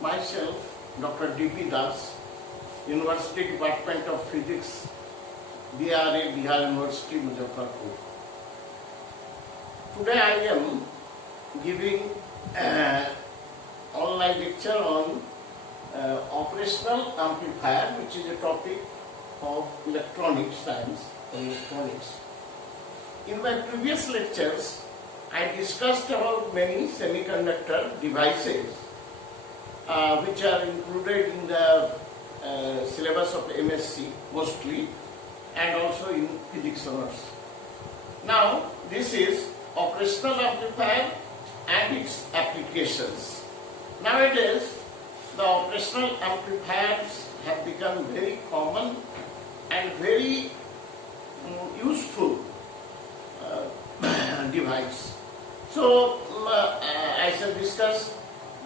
Myself, Dr. D.P. Das, University Department of Physics, BRA, Bihar University, Muzaffarpur. Today I am giving an online lecture on operational amplifier, which is a topic of electronics science and electronics. In my previous lectures, I discussed about many semiconductor devices which are included in the syllabus of MSc mostly, and also in physics honors. Now this is operational amplifier and its applications. Nowadays the operational amplifiers have become very common and very useful device. So I shall discuss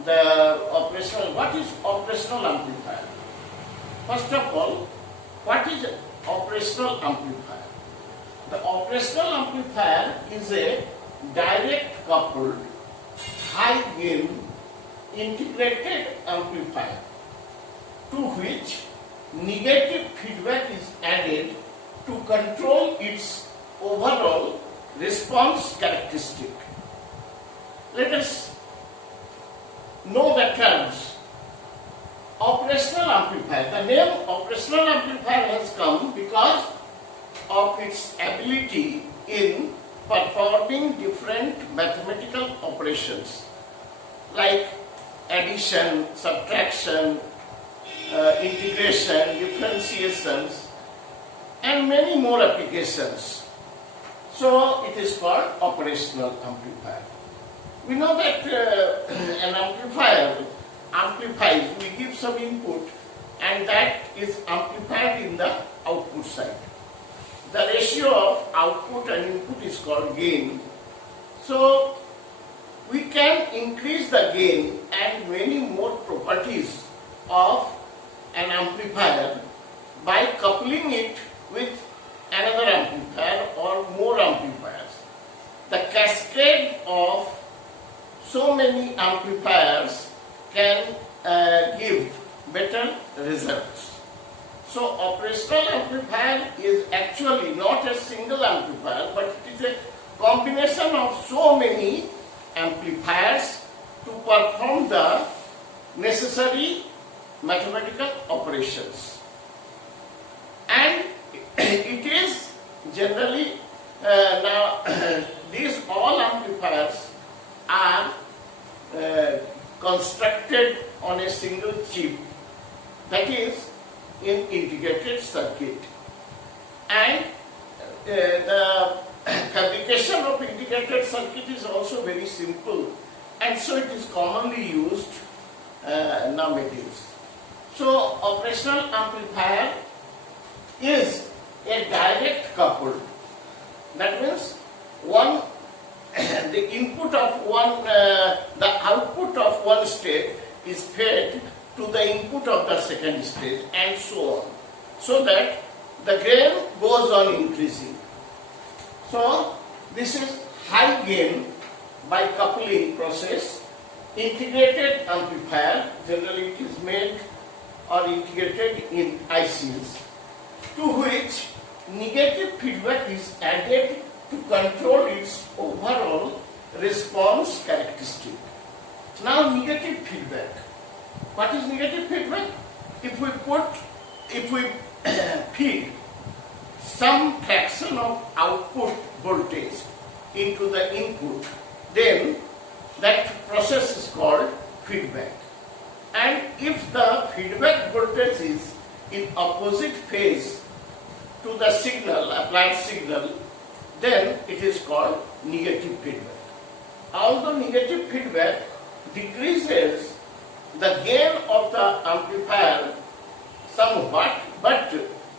what is operational amplifier. First of all, what is operational amplifier? The operational amplifier is a direct coupled high gain integrated amplifier to which negative feedback is added to control its overall response characteristic. Let us know the terms. Operational amplifier. The name operational amplifier has come because of its ability in performing different mathematical operations like addition, subtraction, integration, differentiations, and many more applications. So it is called operational amplifier. We know that an amplifier amplifies, we give some input and that is amplified in the output side. The ratio of output and input is called gain. So we can increase the gain and many more properties of an amplifier by coupling it with another amplifier or more amplifiers. The cascade of so many amplifiers can give better results. So operational amplifier is actually not a single amplifier, but it is a combination of so many amplifiers to perform the necessary mathematical operations. And it is generally now these all amplifiers are constructed on a single chip, that is in integrated circuit, and the fabrication of integrated circuit is also very simple, and so it is commonly used nowadays. So operational amplifier is a direct coupled, that means the input of the output of one state is fed to the input of the second stage, and so on, so that the gain goes on increasing. So this is high gain by coupling process. Integrated amplifier, generally it is made or integrated in ICs, to which negative feedback is added to control its overall response characteristic. Now negative feedback. What is negative feedback? If we feed some fraction of output voltage into the input, then that process is called feedback. And if the feedback voltage is in opposite phase to the signal, applied signal, then it is called negative feedback. Although negative feedback decreases the gain of the amplifier somewhat, but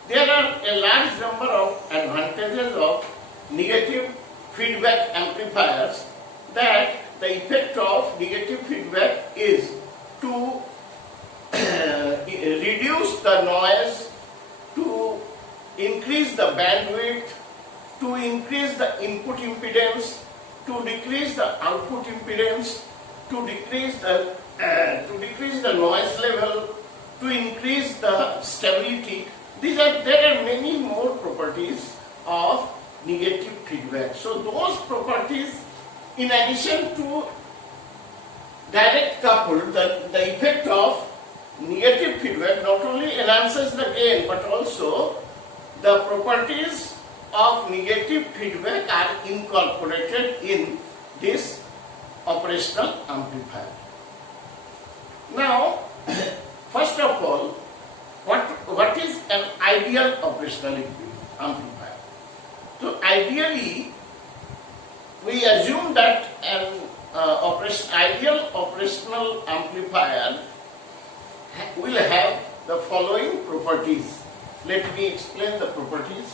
there are a large number of advantages of negative feedback amplifiers, that the effect of negative feedback is to reduce the noise, to increase the bandwidth, to increase the input impedance, to decrease the output impedance, to decrease the to decrease the noise level, to increase the stability. There are many more properties of negative feedback. So those properties, in addition to direct couple, the effect of negative feedback not only enhances the gain but also the properties of negative feedback are incorporated in this operational amplifier. Now, first of all, what is an ideal operational amplifier? So ideally, we assume that an ideal operational amplifier will have the following properties. Let me explain the properties.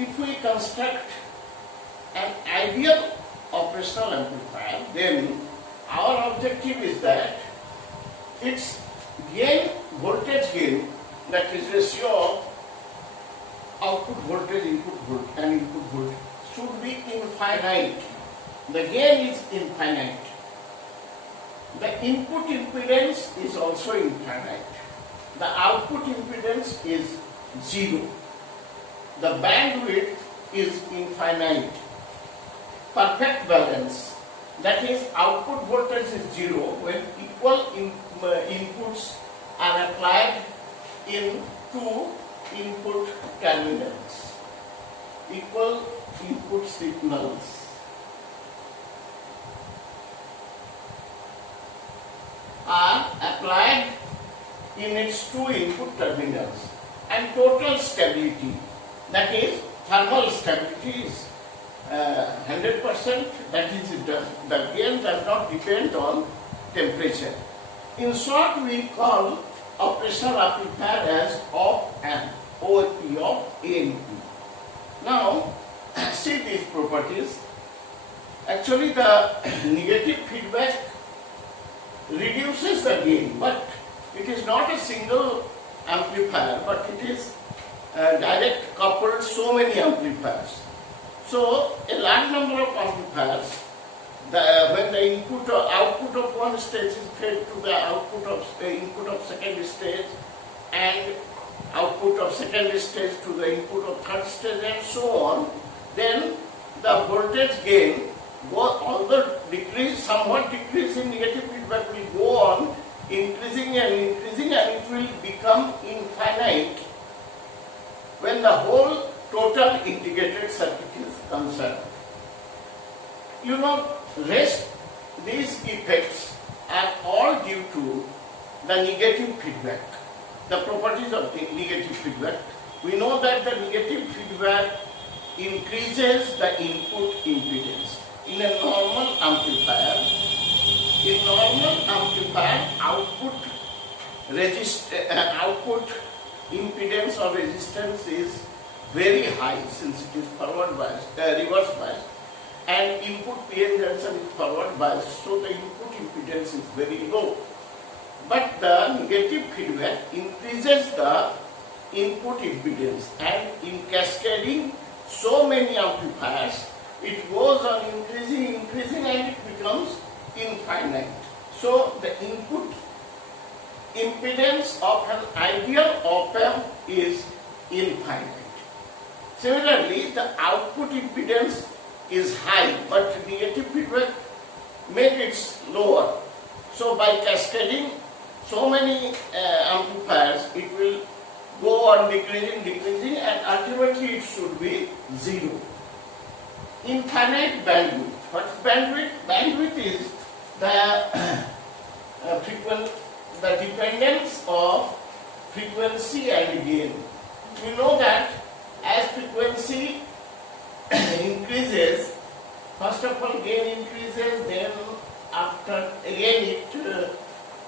if we construct an ideal operational amplifier, then our objective is that its gain, voltage gain, that is ratio of output voltage, input voltage and input voltage, should be infinite. The gain is infinite. The input impedance is also infinite. The output impedance is zero. The bandwidth is infinite. Perfect balance, that is output voltage is zero when equal inputs are applied in two input terminals. Equal input signals are applied in its two input terminals, and total stability, that is thermal stability, is 100%, that is the gain does not depend on temperature. In short, we call operational amplifier as op-amp, OAP, op-amp. Now, see these properties. Actually, the negative feedback reduces the gain, but it is not a single amplifier, but it is direct coupled so many amplifiers. So, a large number of amplifiers, when the input or output of one stage is fed to the output of input of second stage, and output of second stage to the input of third stage, and so on, then the voltage gain, although somewhat decrease in negative feedback, will go on increasing and increasing, and it will become infinite when the whole total integrated circuit is concerned. You know, these effects are all due to the negative feedback, the properties of the negative feedback. We know that the negative feedback increases the input impedance. In a normal amplifier, output impedance or resistance is very high, since it is forward biased, reverse biased, and input PN junction is forward biased, so the input impedance is very low. But the negative feedback increases the input impedance, and in cascading so many amplifiers, it goes on increasing, and it becomes infinite. So the input impedance of an ideal op-amp is infinite. Similarly, the output impedance is high, but negative feedback makes it lower. So by cascading so many amplifiers, it will go on decreasing, and ultimately it should be zero. Infinite bandwidth. What's bandwidth? Bandwidth is the dependence of frequency and gain. We know that as frequency increases, first of all gain increases, then after again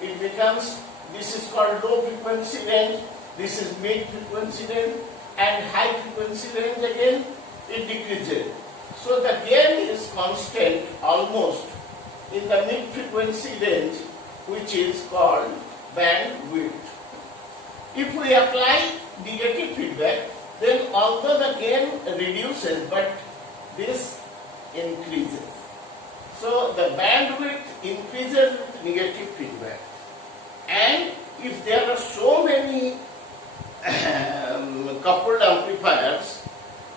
it becomes, this is called low frequency range, this is mid frequency range, and high frequency range again it decreases. So the gain is constant almost in the mid frequency range, which is called bandwidth. If we apply negative feedback, then although the gain reduces, but this increases. So the bandwidth increases with negative feedback. And if there are so many coupled amplifiers,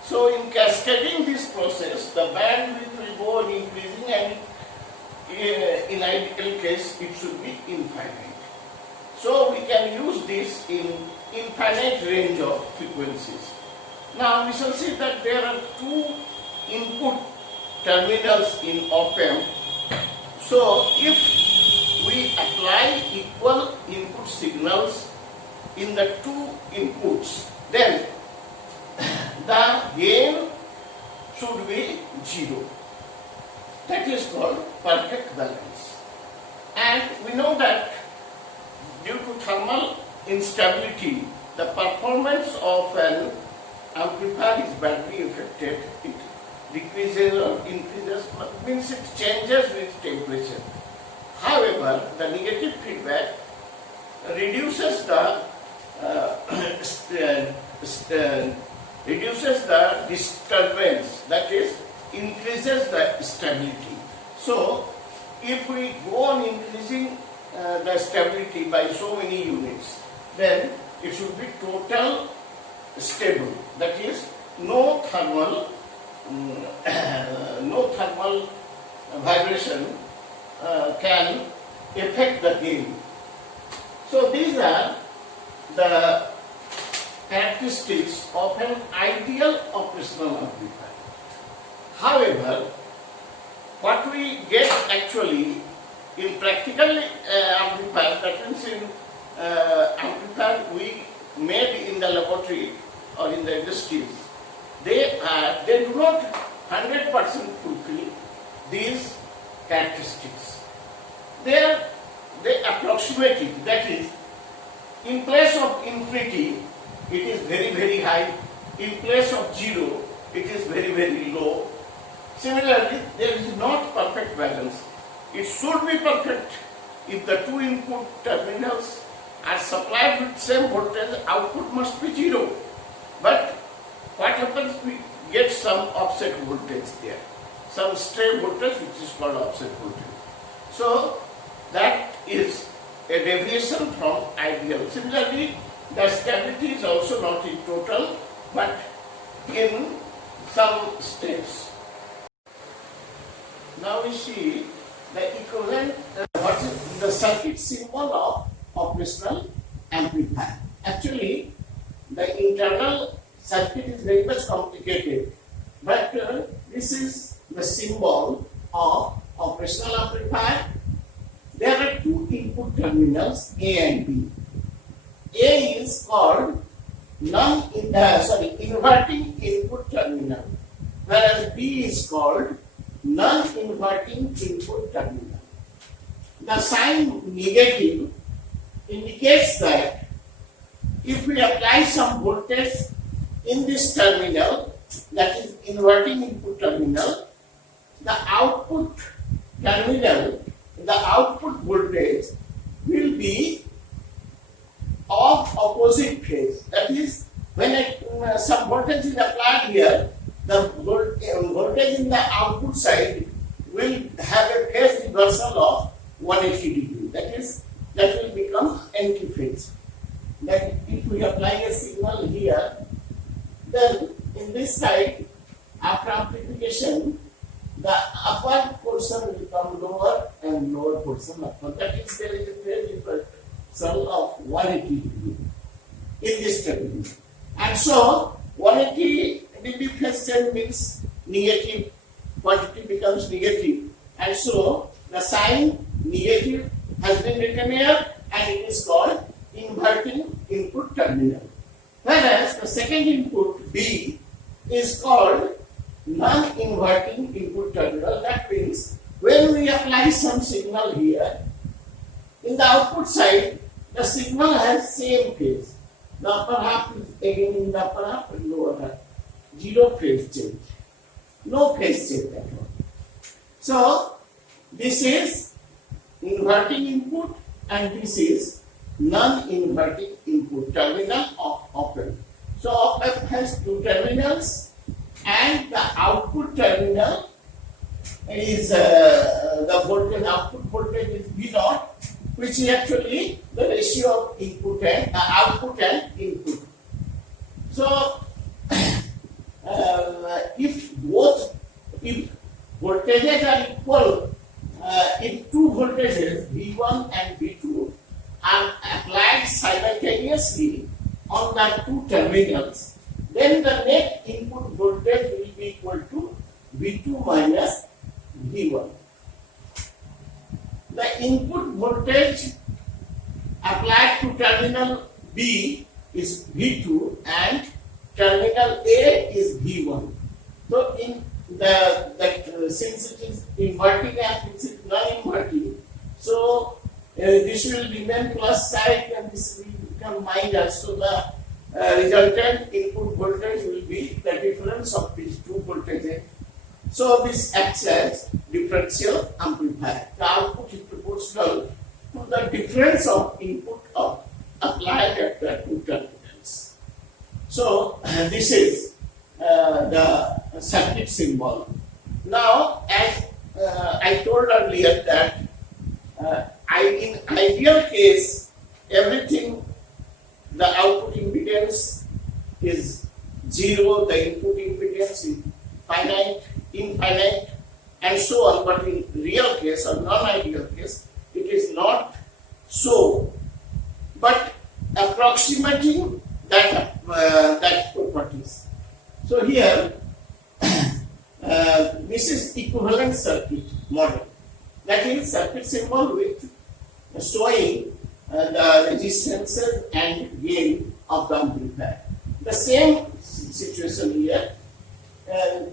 so in cascading this process, the bandwidth will go on increasing, and in ideal case it should be infinite. So we can use this in infinite range of frequencies. Now we shall see that there are two input terminals in op-amp. So if we apply equal input signals in the two inputs, then the gain should be zero. That is called perfect balance. And we know that due to thermal instability, the performance of an amplifier is badly affected, it decreases or increases, means it changes with temperature. However, the negative feedback reduces the disturbance, that is, increases the stability. So, if we go on increasing the stability by so many units, then it should be total stable. That is, no thermal vibration can affect the gain. So these are the characteristics of an ideal operational amplifier. However, what we get actually in practical amplifier, that means in amplifier we made in the laboratory or in the industries, they do not 100% fulfill these characteristics. They approximate it. That is, in place of infinity, it is very, very high. In place of zero, it is very, very low. Similarly, there is not perfect balance. It should be perfect. If the two input terminals are supplied with same voltage, output must be zero. But what happens? We get some offset voltage there, some stray voltage which is called offset voltage. So that is a deviation from ideal. Similarly, the stability is also not in total, but in some states. Now we see the equivalent, what is the circuit symbol of operational amplifier. Actually, the internal circuit is very much complicated, but this is the symbol of operational amplifier. There are two input terminals, A and B. A is called inverting input terminal, whereas B is called non-inverting input terminal. The sign negative indicates that if we apply some voltage in this terminal, that is inverting input terminal, the output terminal, the output voltage will be of opposite phase. That is, when some voltage is applied here, the voltage in the output side will have a phase reversal of 180 degree. That will become anti-phase. That if we apply a signal here, then in this side, after amplification, the upper portion will become lower and lower portion upper. That is, there is a phase reversal of 180 degree in this terminal. And so 180 degree phase change means negative, quantity becomes negative, and so the sign negative has been written here, and it is called inverting input terminal. Whereas the second input B is called non-inverting input terminal. That means when we apply some signal here, in the output side, the signal has same phase. The upper half is again in the upper half and lower half. Zero phase change. No phase change at all. So this is inverting input and this is non-inverting input terminal of op-amp. So op-amp has two terminals and the output terminal is the voltage, output voltage is V0, which is actually the ratio of input and output and input. So if voltages are equal, if two voltages V1 and V2 are applied simultaneously on the two terminals, then the net input voltage will be equal to V2 minus V1. The input voltage applied to terminal B is V2 and terminal A is V1. So in since it is inverting and this is non-inverting, so this will remain plus side and this will become minus. So the resultant input voltage will be the difference of these two voltages. So this acts as differential amplifier. The output is proportional to the difference of input of applied at the two terminals. So this is the circuit symbol. Now, as I told earlier that in ideal case, everything, the output impedance is 0, the input impedance is finite, infinite, and so on. But in real case or non-ideal case, it is not so. But approximating that properties. So here, this is equivalent circuit model. That is circuit symbol with showing the resistances and gain of the amplifier. The same situation here.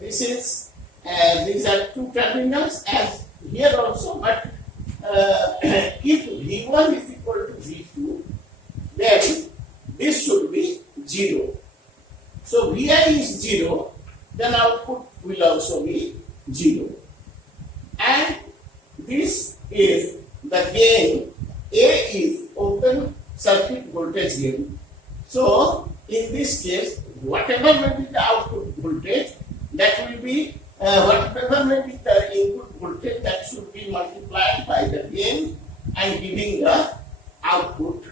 These are two terminals as here also, but if V1 is equal to V2, then this should be 0. So Vi is 0, then output will also be 0. And this is the gain. A is open circuit voltage gain. So in this case, whatever may be the output voltage, that will be whatever may be the input voltage, that should be multiplied by the gain and giving the output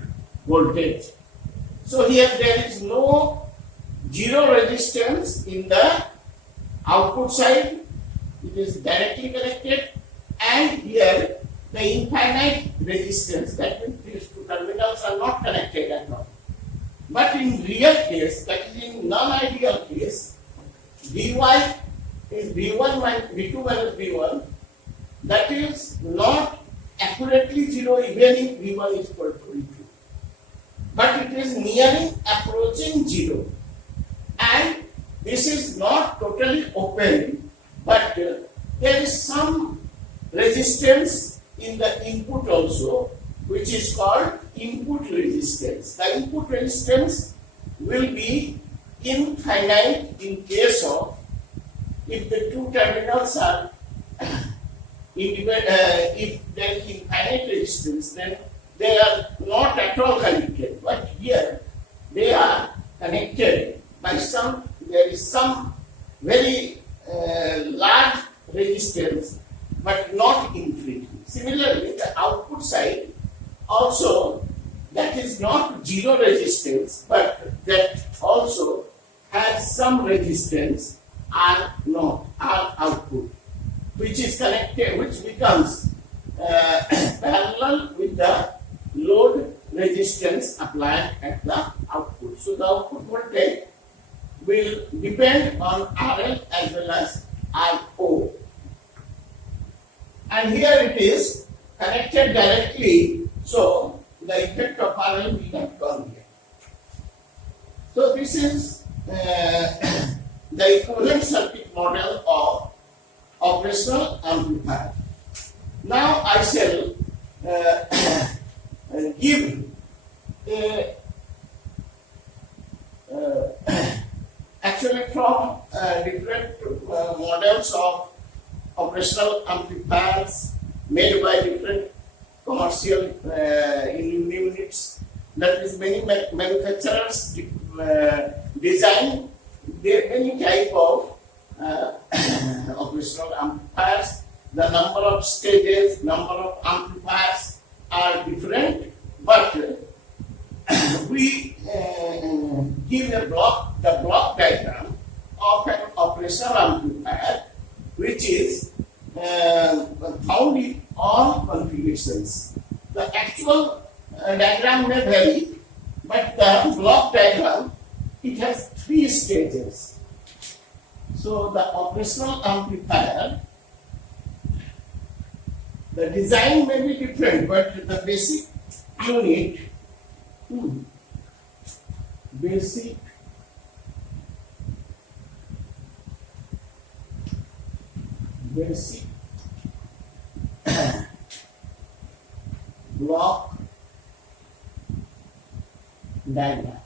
voltage. So here there is no zero resistance in the output side, it is directly connected, and here the infinite resistance, that means these two terminals are not connected at all. But in real case, that is in non-ideal case, Vy is V2 minus V1, that is not accurately 0 even if V1 is equal to V2. But it is nearing, approaching 0. And this is not totally open, but there is some resistance in the input also, which is called input resistance. The input resistance will be infinite in case of if the two terminals are if there is infinite resistance, then they are not at all connected. But here they are connected by some, there is some very large resistance, but not infinite. Similarly, the output side also, that is not zero resistance, but that also has some resistance R naught, R output, which is connected, which becomes parallel with the load resistance applied at the output. So the output voltage will depend on RL as well as RO. And here it is connected directly, so the effect of RL will not come here. So this is the equivalent circuit model of operational amplifier. Now I shall give actually from different models of operational amplifiers made by different commercial units. That is, many manufacturers design many type of operational amplifiers. The number of stages, number of amplifiers are different, but we give the block diagram of an operational amplifier, which is found in all configurations. The actual diagram may vary, but the block diagram, it has 3 stages. So the operational amplifier, the design may be different, but the basic unit, basic block diagram.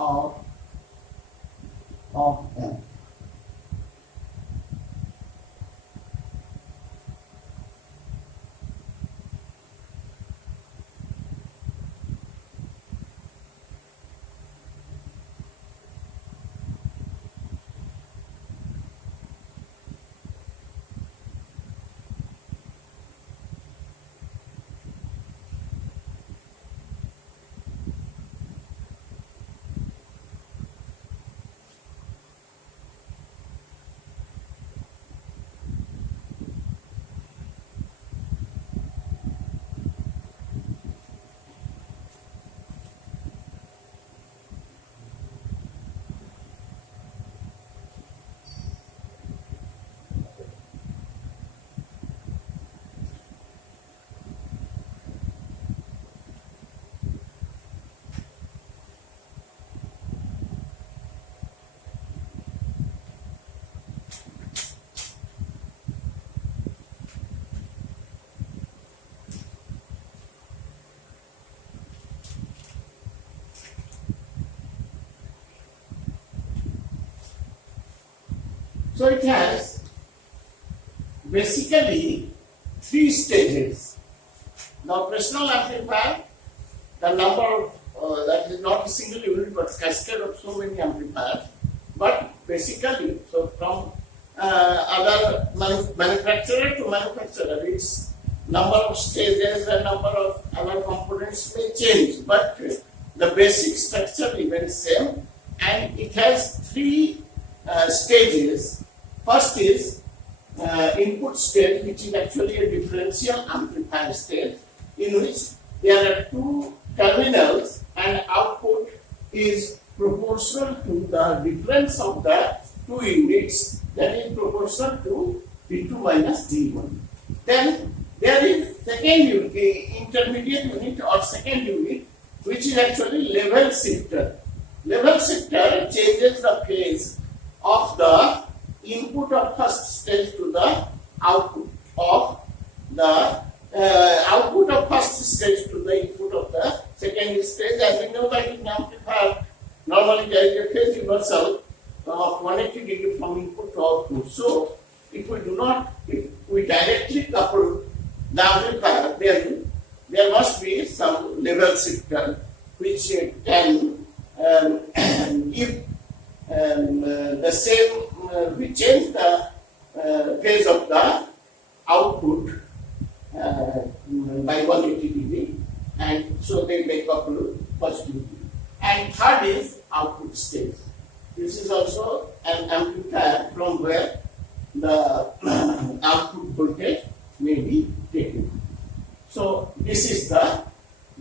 of M. So it has basically three stages. The operational amplifier, the number of, that is not a single unit but cascade of so many amplifiers. But basically, so from other manufacturer to manufacturer, its number of stages and number of other components may change, but the basic structure remains same, and it has three stages. First is input stage, which is actually a differential amplifier stage, in which there are two terminals and output is proportional to the difference of the two units, that is proportional to D2 minus D1. Then there is second unit, intermediate unit or second unit, which is actually level shifter. Level shifter changes the phase of the input of first stage to the output of the output of first stage to the input of the second stage. As we know that in amplifier, normally there is a phase reversal of 180 degree from input to output. So if we directly couple the amplifier, then there must be some level shifter which can give the same, we change the phase of the output by 180 degree, and so they may couple positively. And third is output stage. This is also an amplifier from where the output voltage may be taken. So this is the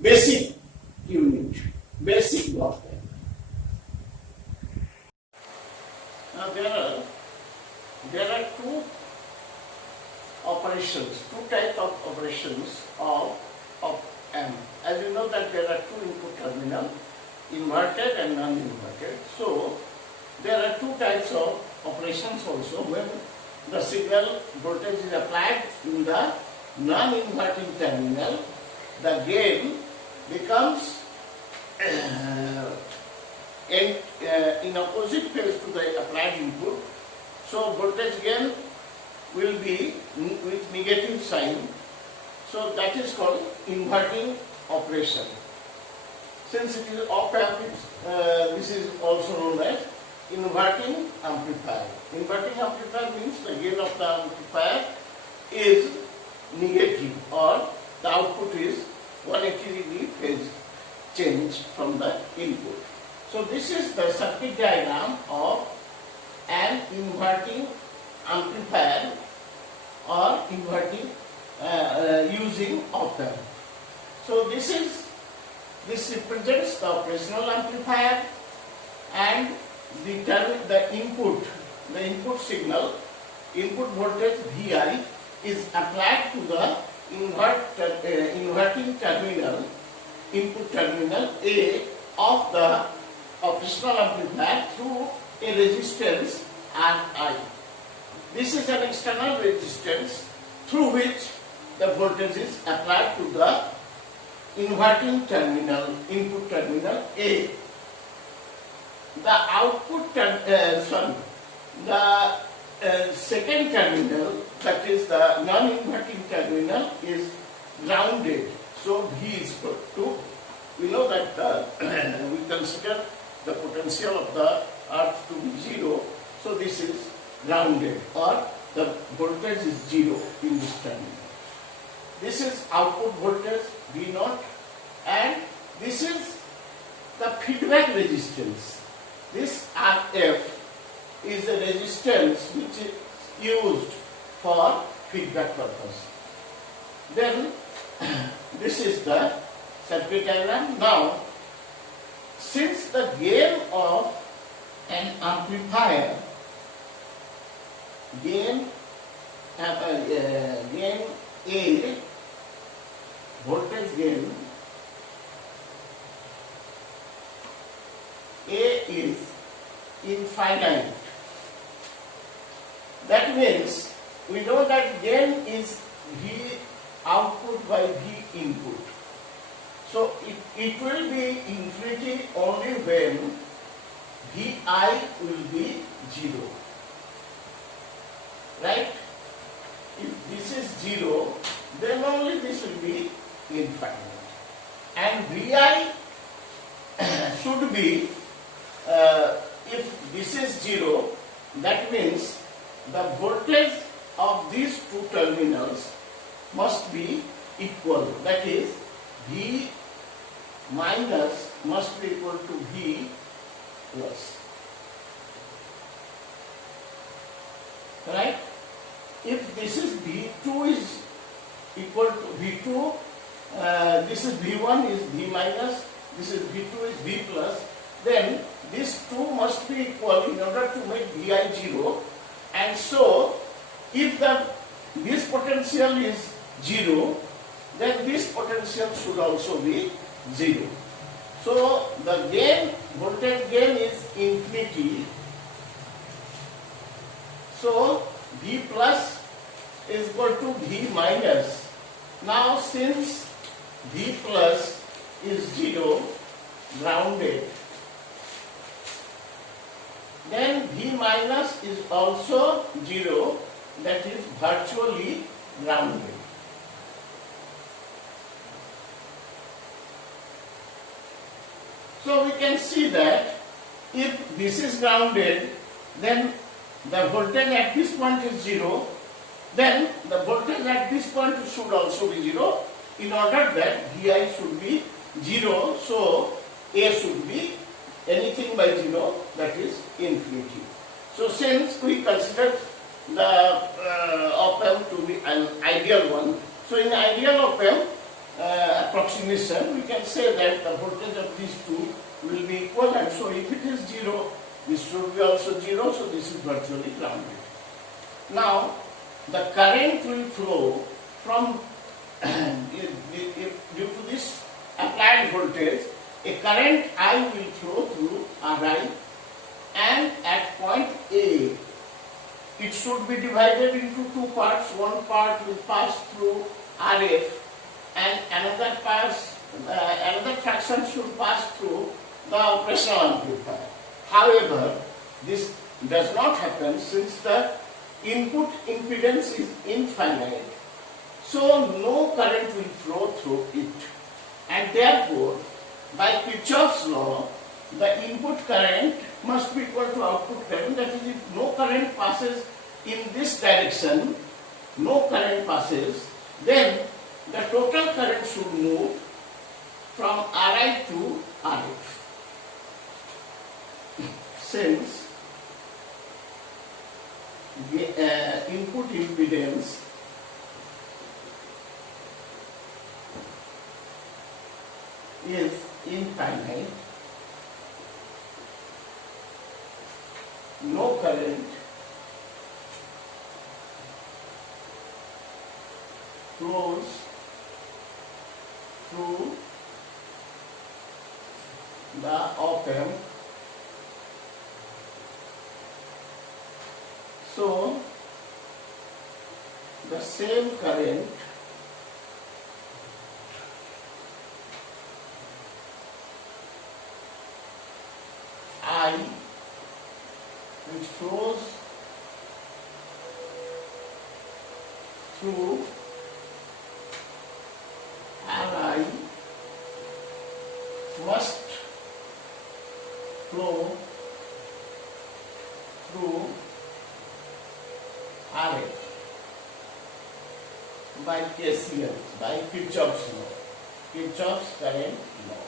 basic unit, basic block. Now there are two operations, two types of operations of M. As you know that there are two input terminals, inverted and non-inverted. So there are two types of operations also. When the signal voltage is applied in the non-inverting terminal, the gain becomes in opposite phase to the applied input. So voltage gain will be with negative sign. So that is called inverting operation. Since it is op amp, this is also known as inverting amplifier. Inverting amplifier means the gain of the amplifier is negative, or the output is 180 degree phase change from the input. So this is the circuit diagram of an inverting amplifier or inverting using op amp. So this represents the operational amplifier, and the input signal, input voltage Vi is applied to the inverting terminal, input terminal A of the operational amplifier through a resistance Ri. This is an external resistance through which the voltage is applied to the inverting terminal, input terminal A. the output, the second terminal, that is the non-inverting terminal, is grounded. So V is equal to, we know that we consider the potential of the earth to be 0. So this is grounded, or the voltage is 0 in this terminal. This is output voltage V0, and this is the feedback resistance. This RF is a resistance which is used for feedback purpose. Then this is the circuit diagram. Now, since the gain of an amplifier, gain A, voltage gain A is infinite. That means we know that gain is V output by V input. So it will be infinity only when Vi will be 0. Right? If this is 0, then only this will be infinite. And Vi should be, if this is 0, that means the voltage of these two terminals must be equal. That is, V minus must be equal to V plus. Right? If this is V2 is equal to V2, this is V1 is V minus, this is V2 is V plus, then these two must be equal in order to make Vi 0. And so, if this potential is 0, then this potential should also be 0. So, the gain, voltage gain is infinity. So, V plus is equal to V minus. Now, since V plus is 0, grounded, then V minus is also 0, that is virtually grounded. So we can see that if this is grounded, then the voltage at this point is 0, then the voltage at this point should also be 0, in order that Vi should be 0, so A should be anything by 0, that is infinity. So since we consider the op-amp to be an ideal one, so in ideal op-amp approximation, we can say that the voltage of these two will be equal, and so if it is 0, this should be also 0, so this is virtually grounded. Now, the current will flow from, due to this applied voltage, a current I will flow through Ri, and at point A, it should be divided into two parts. One part will pass through RF, and another fraction should pass through the operational amplifier. However, this does not happen since the input impedance is infinite, so no current will flow through it, and therefore, by Kirchhoff's law, the input current must be equal to output current. That is, if no current passes in this direction, no current passes, then the total current should move from Ri to Rf. Since the input impedance is infinite, no current flows through the op-amp. So, the same current I which flows through Ri must flow through Rf by KCL, by Kirchhoff's law, Kirchhoff's current law.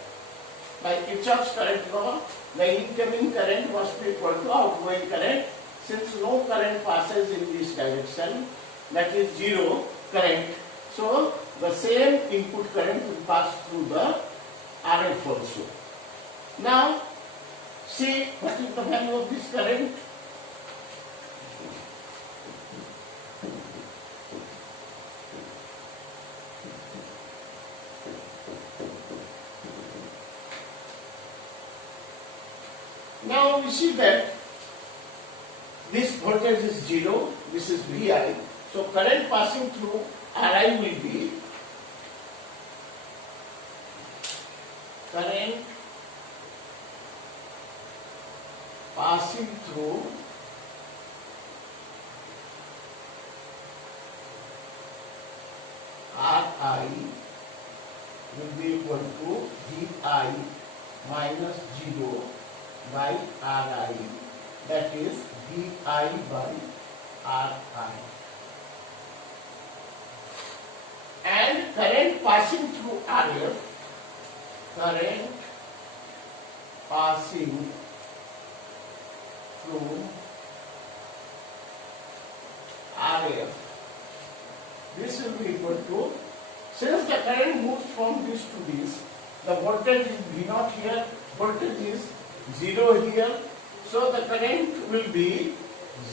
By Kirchhoff's current law, the incoming current must be equal to outgoing current. Since no current passes in this direction, that is zero current, so the same input current will pass through the RF also. Now, see what is the value of this current? Now we see that this voltage is 0, this is Vi, so current passing through Ri will be current passing through Ri will be equal to Vi minus 0 by Ri, that is Vi by Ri. And current passing through Rf, current passing through Rf, this will be equal to, since the current moves from this to this, the voltage is V0 here, voltage is 0 here, so the current will be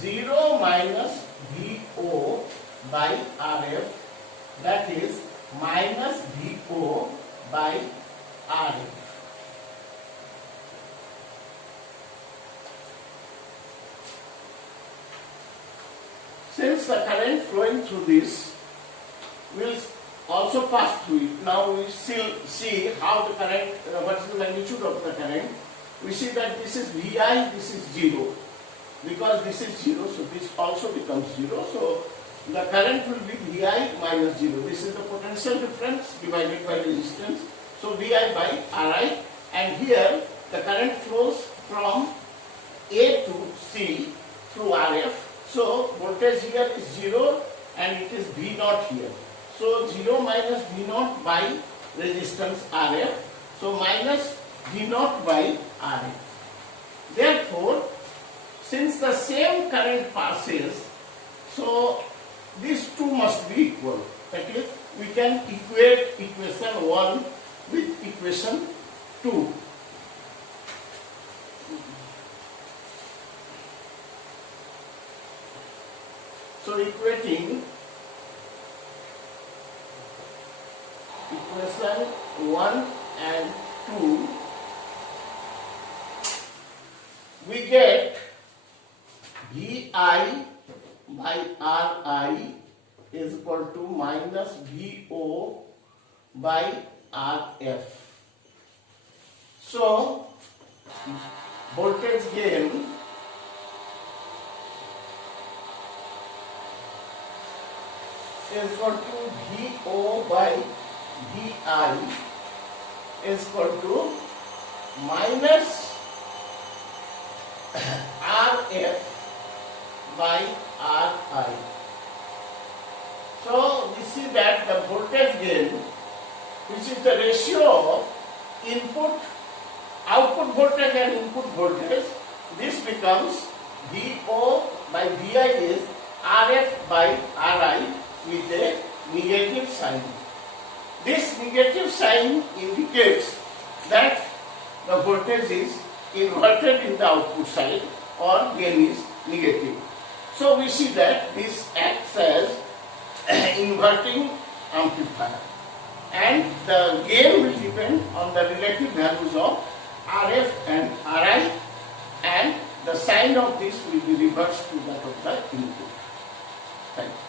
0 minus VO by Rf, that is minus VO by Rf. Since the current flowing through this will also pass through it, now we still see how the current, what is the magnitude of the current. We see that this is Vi, this is 0. Because this is 0, so this also becomes 0. So the current will be Vi minus 0. This is the potential difference divided by resistance. So Vi by Ri, and here the current flows from A to C through Rf. So voltage here is 0 and it is V0 here. So 0 minus V0 by resistance Rf. So minus V0 by Rf. Therefore, since the same current passes, so these two must be equal. That is, we can equate equation 1 with equation 2. So equating equation 1 and 2, we get Vi by Ri is equal to minus Vo by Rf. So voltage gain is equal to Vo by Vi is equal to minus Rf by Ri. So we see that the voltage gain, which is the ratio of output voltage and input voltage, this becomes Vo by Vi is Rf by Ri with a negative sign. This negative sign indicates that the voltage is inverted in the output side or gain is negative. So we see that this acts as inverting amplifier, and the gain will depend on the relative values of Rf and Ri, and the sign of this will be reversed to that of the input. Thank you.